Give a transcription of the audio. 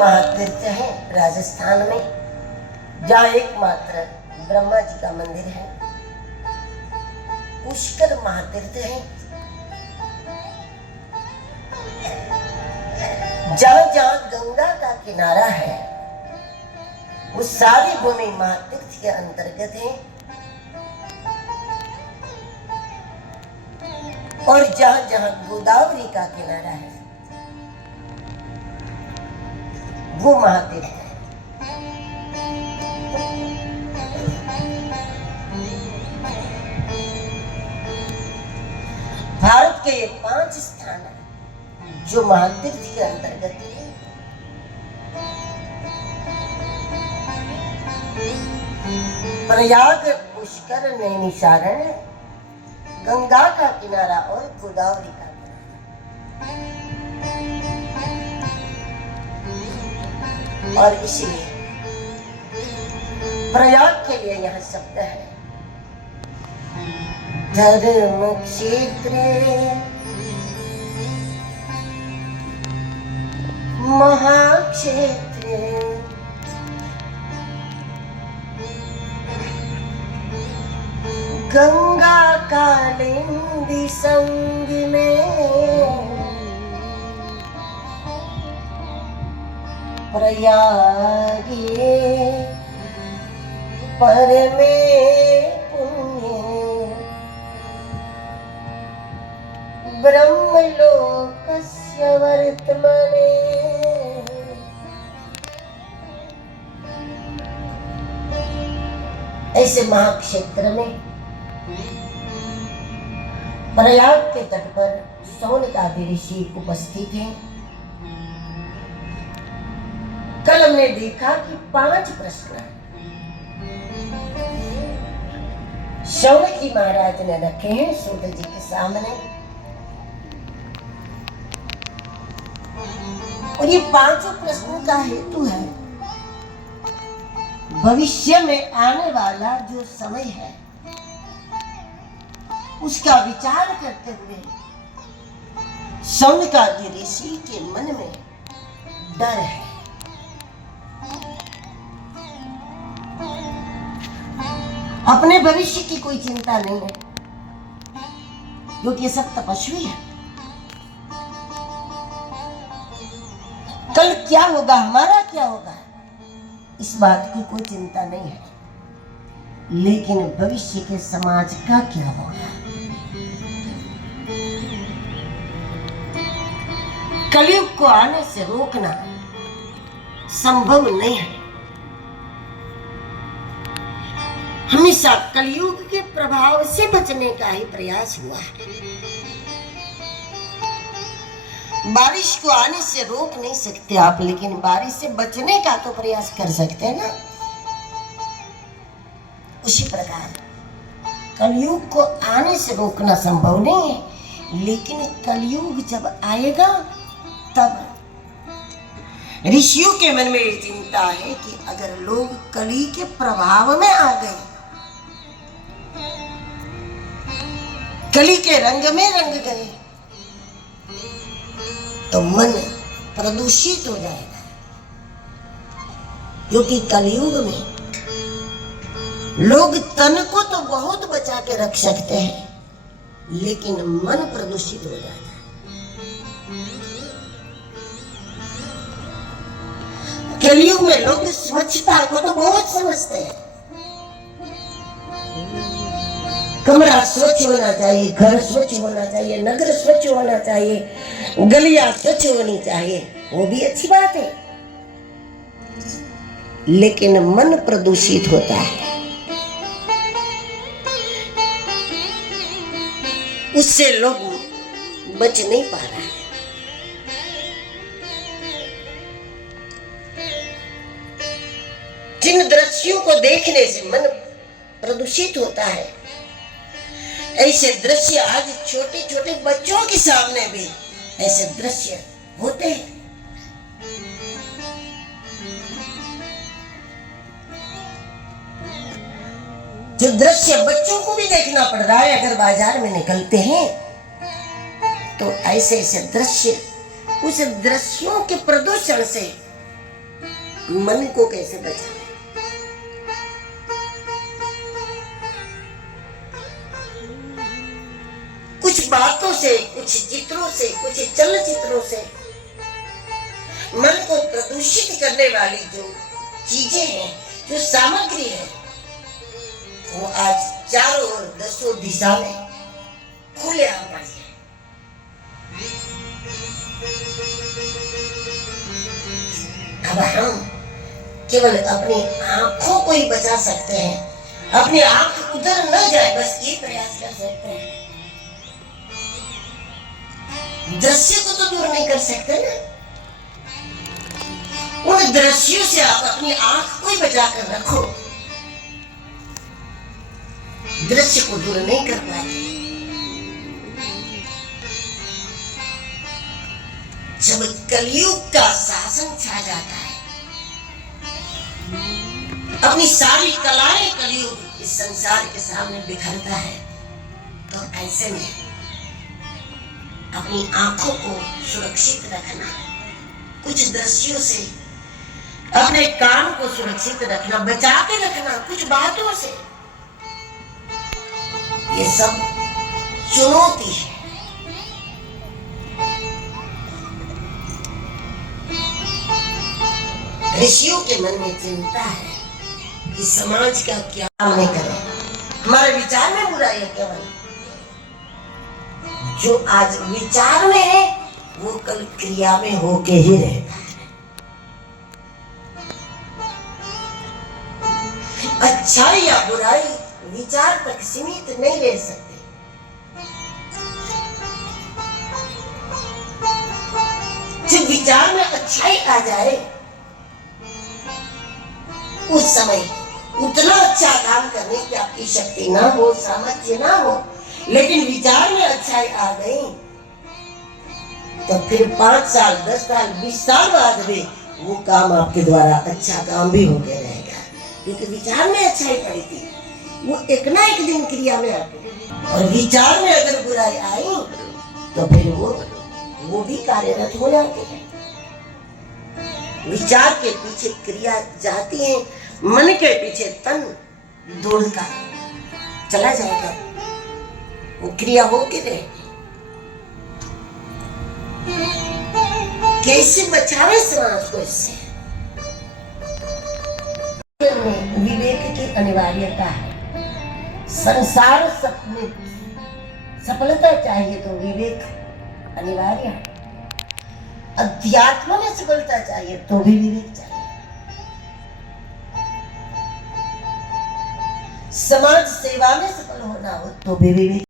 महातीर्थ है राजस्थान में, जहाँ एकमात्र ब्रह्मा जी का मंदिर है। पुष्कर महातीर्थ है, जहाँ जहाँ गंगा का किनारा है वो सारी भूमि महातीर्थ के अंतर्गत है। और जहाँ जहाँ गोदावरी का किनारा है वो महातीर्थ है। भारत के ये 5 स्थान है जो महातीर्थ के अंतर्गत है। प्रयाग, पुष्कर, नैमिषारण्य, गंगा का किनारा और गोदावरी का किनारा। और इसलिए प्रयाग के लिए यह शब्द है धर्म क्षेत्र महाक्षेत्र, गंगा कालिंदी संग में, प्रयागे परमे पुण्य, ब्रह्मलोकस्य वर्तमने। ऐसे महाक्षेत्र में प्रयाग के तट पर शौनक आदि ऋषि उपस्थित हैं। कल हमने देखा कि 5 प्रश्न शौनक जी महाराज ने रखे हैं सूत जी के सामने, और ये 5 प्रश्नों का हेतु है भविष्य में आने वाला जो समय है उसका विचार करते हुए शौनक आदि ऋषि के मन में डर है। अपने भविष्य की कोई चिंता नहीं है क्योंकि ये सब तपस्वी है। कल क्या होगा, हमारा क्या होगा, इस बात की कोई चिंता नहीं है, लेकिन भविष्य के समाज का क्या होगा। कलयुग को आने से रोकना संभव नहीं है। हमेशा कलयुग के प्रभाव से बचने का ही प्रयास हुआ है। बारिश को आने से रोक नहीं सकते आप, लेकिन बारिश से बचने का तो प्रयास कर सकते हैं ना। उसी प्रकार कलयुग को आने से रोकना संभव नहीं है, लेकिन कलयुग जब आएगा तब ऋषियों के मन में ये चिंता है कि अगर लोग कली के प्रभाव में आ गए, कली के रंग में रंग गए, तो मन प्रदूषित हो जाएगा। क्योंकि कलयुग में लोग तन को तो बहुत बचा के रख सकते हैं, लेकिन मन प्रदूषित हो जाता है। कलयुग में लोग स्वच्छता को तो बहुत समझते हैं। कमरा स्वच्छ होना चाहिए, घर स्वच्छ होना चाहिए, नगर स्वच्छ होना चाहिए, गलियां स्वच्छ होनी चाहिए, वो भी अच्छी बात है, लेकिन मन प्रदूषित होता है, उससे लोग बच नहीं पा रहे हैं। जिन दृश्यों को देखने से मन प्रदूषित होता है, ऐसे दृश्य आज छोटे छोटे बच्चों के सामने भी ऐसे दृश्य होते हैं। जो दृश्य बच्चों को भी देखना पड़ रहा है, अगर बाजार में निकलते हैं तो ऐसे ऐसे दृश्य, उस दृश्यों के प्रदूषण से मन को कैसे बचाएं। कुछ बातों से, कुछ चित्रों से, कुछ चलचित्रों से मन को प्रदूषित करने वाली जो चीजें हैं, जो सामग्री है, वो आज चारों ओर दसों दिशा में खुलेआम पड़ी है। अब हम केवल अपनी आंखों को ही बचा सकते हैं, अपनी आंख उधर न जाए, बस ये प्रयास कर सकते हैं। दृश्य को तो दूर नहीं कर सकते ना, उन दृश्यों से आप अपनी आंख को ही बचा कर रखो। दृश्य को दूर नहीं कर पाते। जब कलयुग का शासन छा जाता है, अपनी सारी कलाएं कलयुग इस संसार के सामने बिखरता है, तो ऐसे में अपनी आंखों को सुरक्षित रखना, कुछ दृश्यों से अपने कान को सुरक्षित रखना, बचा के रखना कुछ बातों से, ये सब चुनौती है। ऋषियों के मन में चिंता है कि समाज का क्या नहीं करे। हमारे विचार में बुराई है केवल, जो आज विचार में है वो कल क्रिया में होके ही रहता है। अच्छाई या बुराई विचार तक सीमित नहीं रह सकते। जब विचार में अच्छाई आ जाए, उस समय उतना अच्छा काम करने की आपकी शक्ति ना हो, सामर्थ्य ना हो, लेकिन विचार में अच्छाई आ गई तो फिर 5 साल, 10 साल, 20 साल बाद भी वो काम आपके द्वारा अच्छा काम भी होके रहेगा, क्योंकि विचार में अच्छाई पड़ी थी, वो एक ना एक दिन क्रिया में आती। और विचार में अगर बुराई आई तो फिर वो भी कार्यरत हो जाते हैं। विचार के पीछे क्रिया जाती है, मन के पीछे तन दौड़ता चला जाएगा, वो क्रिया होके रहेगी। कैसे बचावे समाज को इससे? विवेक की अनिवार्यता है। संसार में सफलता चाहिए तो विवेक अनिवार्य है। अध्यात्म में सफलता चाहिए तो भी विवेक चाहिए। समाज सेवा में सफल होना हो तो भी विवेक